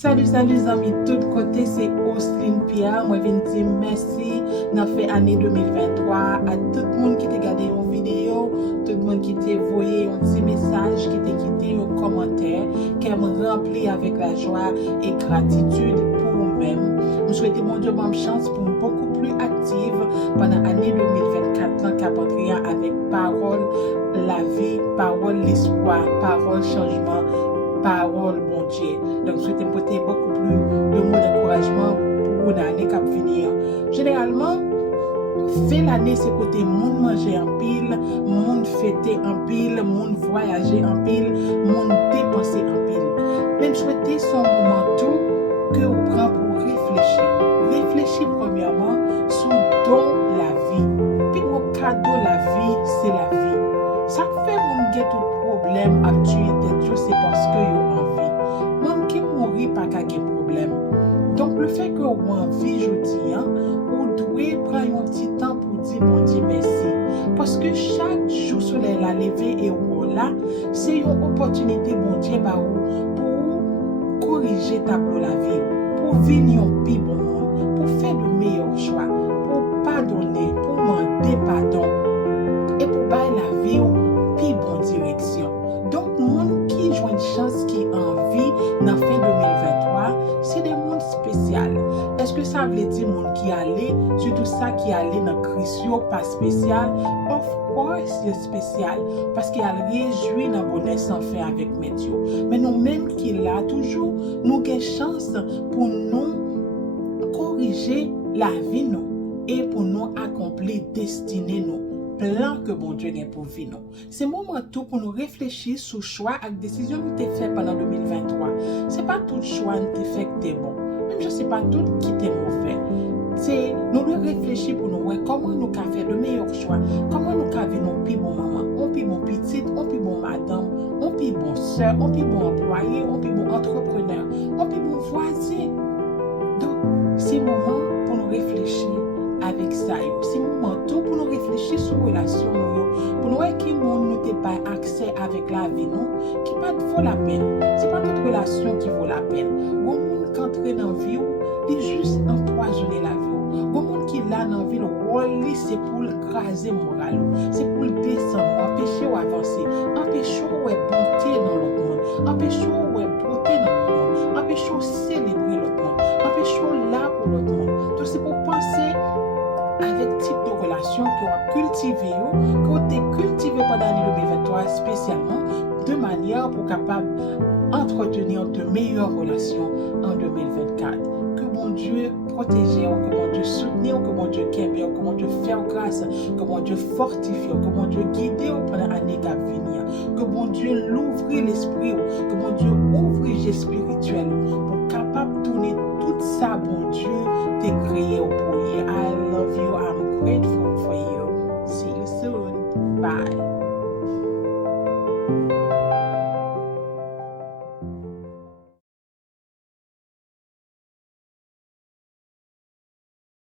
Salut amis, tout côté c'est Osline Pierre. Moi viens dire merci dans fait année 2023 à tout le monde qui t'a regardé une vidéo, tout le monde qui t'a envoyé un petit message, qui t'a quitté un commentaire, qui me rempli avec la joie et gratitude pour vous-même. Je souhaite mon Dieu bonne chance pour beaucoup plus active pendant l'année 2024 dans Capotria avec parole la vie, parole l'espoir, parole changement, parole bon Dieu. Donc, je souhaite porter beaucoup plus de mots d'encouragement pour l'année qui va venir. Généralement, fait l'année, c'est côté monde manger en pile, monde fêter en pile, monde voyager en pile, monde dépenser en pile. Mais je souhaite son moment tout que vous prenez pour réfléchir. Réfléchir premièrement sur don la vie. Puis mon cadeau la vie, c'est la vie. Ça fait mon get tout problème à tuer tête, c'est parce que vous envie. Même qui mourir pas qu'à des problèmes. Donc le fait que vous envie jeudi, vous devez prendre un petit temps pour dire bon Dieu merci. Parce que chaque jour soleil la lever et ou là, c'est une opportunité bon Dieu pour corriger tableau la vie, pour vivre un plus bon monde, pour faire de meilleurs choix, pour pardonner, pour demander pardon et pour bailler la vie plus bonne direction. Donc, monde qui joue une chance qui en vie dans fin 2023, c'est des mondes spéciaux. Est-ce que ça veut dire monde qui allait, surtout ça qui allait dans Christio pas spécial? Of course, c'est spécial parce qu'il a réjoui dans bonheur sans faire avec Mathieu. Mais nous-mêmes qui là toujours, nous avons chance pour nous corriger la vie nous et pour nous accomplir destinée nous. Plan que bon Dieu a pour vie nous. C'est moment tout pour nous réfléchir sur choix et décision que tu as fait pendant 2023. C'est pas tout choix que tu fait que tu es bon. Même je sais pas tout qui t'est mauvais. C'est nous devons réfléchir pour nous voir comment nous avons fait le meilleur choix. Comment nous avons vu nos plus bon maman, on plus bon petit, on plus bon madame, on plus bon soeur, on plus bon employé, on plus bon entrepreneur, on plus bon voisin. Donc, c'est moment pour nous réfléchir avec ça. C'est moment tout pour nous réfléchir sur la relation pour nous voir qui monde nous pas accès avec la vie nous qui pas vaut la peine. C'est pas toute relation qui vaut la peine. Bon monde qui entre dans vie il juste empoisonner la vie. Bon monde qui là dans vie le rôle c'est pour craser moral, c'est pour descendre, empêcher ou avancer, empêcher ou bonté dans l'autre monde, empêcher ou beauté dans l'autre monde, empêcher ou célébrer l'autre monde, empêcher ou là pour l'autre monde. Tout c'est pour penser avec type de relation que vous avez cultivé, que vous avez cultivé pendant l'année 2023 spécialement, de manière pour capable entretenir de meilleures relations en 2024. Que bon Dieu protège, que bon Dieu soutient, que bon Dieu qu'aime, que bon Dieu fait grâce, que bon Dieu fortifie, que bon Dieu guide pendant l'année qui va venir, que bon Dieu l'ouvre l'esprit, que bon Dieu ouvre l'esprit spirituel pour capable tourner tout ça, bon Dieu, t'es créé au